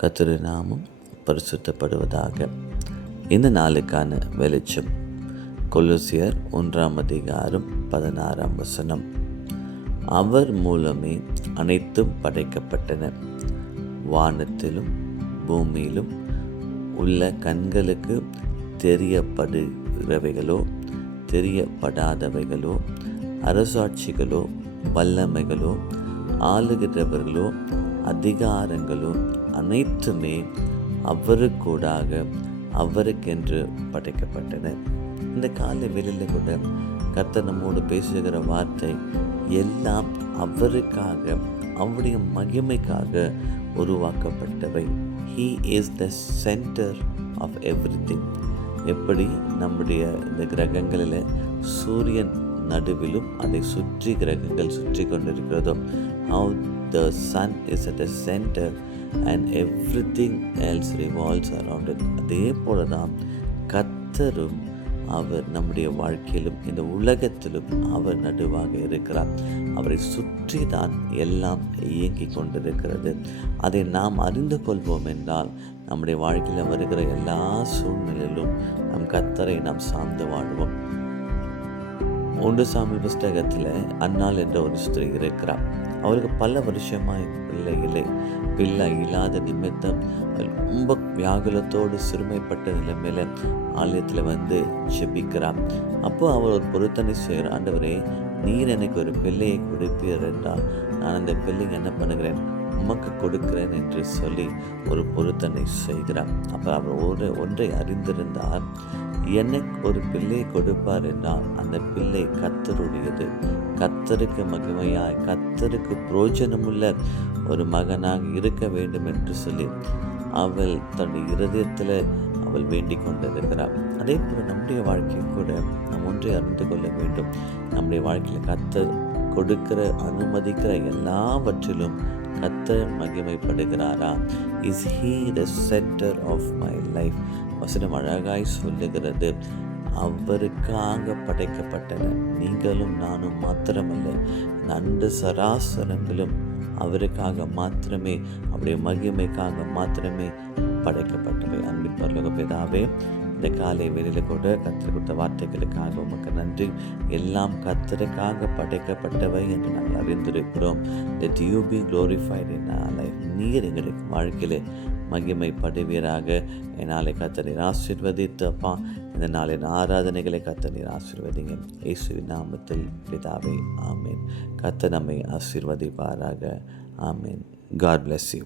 கத்திர நாமம் பரிசுத்தப்படுவதாக. இந்த நாளுக்கான வெளிச்சம் கொலுசியர் ஒன்றாம் அதிகாரம் பதினாறாம் வசனம். அவர் மூலமே அனைத்தும் படைக்கப்பட்டன. வானத்திலும் பூமியிலும் உள்ள கண்களுக்கு தெரியப்படுகிறவைகளோ தெரியப்படாதவைகளோ அரசாட்சிகளோ வல்லமைகளோ ஆளுகிறவர்களோ அதிகாரங்களும் அனைத்துமே அவருக்கூடாக அவருக்கென்று படைக்கப்பட்டன. இந்த காலை வெளியில் கூட கர்த்தர் நம்மோடு பேசுகிற வார்த்தை எல்லாம் அவருக்காக அவருடைய மகிமைக்காக உருவாக்கப்பட்டவை. He is the centre of everything எப்படி? நம்முடைய இந்த கிரகங்களில் சூரியன் நடுவிலும் அதை சுற்றி கிரகங்கள் சுற்றி கொண்டிருக்கிறதோ how the sun is at the centre and everything else revolves around அதே போல தான் கத்தரும் அவர் நம்முடைய வாழ்க்கையிலும் இந்த உலகத்திலும் அவர் நடுவாக இருக்கிறார். அவரை சுற்றி தான் எல்லாம் இயங்கி கொண்டிருக்கிறது. அதை நாம் அறிந்து கொள்வோம் என்றால் நம்முடைய வாழ்க்கையில் வருகிற எல்லா சூழ்நிலையிலும் நம் கத்தரை நாம் சார்ந்து வாழ்வோம். ஒன்று சாமி புஸ்தகத்தில் அன்னாள் என்ற ஒரு ஸ்திரீ இருக்கிறார். அவருக்கு பல வருஷமாக பிள்ளை இல்லை. பிள்ளை இல்லாத நிமித்தம் ரொம்ப வியாகுலத்தோடு சிறுமைப்பட்ட நிலைமையில ஆலயத்தில் வந்து ஜெபிக்கிறார் அப்போ அவர் ஒரு பொருத்தனை செய்கிறார். ஆண்டவரே நீர் எனக்கு ஒரு பிள்ளையை கொடுப்பீர் என்றால் நான் அந்த பிள்ளைங்க என்ன பண்ணுகிறேன்? உமக்கு கொடுக்கிறேன் என்று சொல்லி ஒரு பொருத்தனை செய்கிறார். அப்போ அவர் ஒரு ஒன்றை அறிந்திருந்தார். எனக்கு ஒரு பிள்ளை கொடுப்பார் என்றால் அந்த பிள்ளை கத்தருடையது கத்தருக்கு மகிமையாய் கத்தருக்கு புரோஜனமுள்ள ஒரு மகனாக இருக்க வேண்டும் என்று சொல்லி அவள் தன்னுடைய இருதயத்தில் அவள் வேண்டிக் கொண்டிருக்கிறாள். அதே போல் நம்முடைய வாழ்க்கை கூட நாம் ஒன்றை அறிந்து கொள்ள வேண்டும். நம்முடைய வாழ்க்கையில் கத்தர் கொடுக்கிற அனுமதிக்கிற எல்லாவற்றிலும் கத்தர் மகிமைப்படுகிறாரா? Is he the centre of my life வசனம் அழகாய் சொல்லுகிறது. அவருக்காக படைக்கப்பட்டன நீங்களும் நானும் மாத்திரமல்ல நண்டு சராசரங்களும் அவருக்காக மாத்திரமே அவருடைய மகிமைக்காக மாத்திரமே படைக்கப்பட்டவை. அன்பின் பரலோக பிதாவே இந்த காலை வெளியில் கூட கத்தர் கொடுத்த வார்த்தைகளுக்காக உமக்கு நன்றி. எல்லாம் கத்தருக்காக படைக்கப்பட்டவை என்று நாங்கள் அறிந்திருக்கிறோம். That you be glorified in life நீர் எங்களுக்கு வாழ்க்கையில் மகிமைப்படுவீராக என்னாலே கத்தரை ஆசிர்வதித்தப்பா இந்த நாளின் ஆராதனைகளை கத்த நீர் ஆசிர்வதிங்க. இயேசுவின் நாமத்தில் பிதாவை ஆமீன். கத்த நம்மை ஆசிர்வதிப்பாராக. ஆமீன். God bless you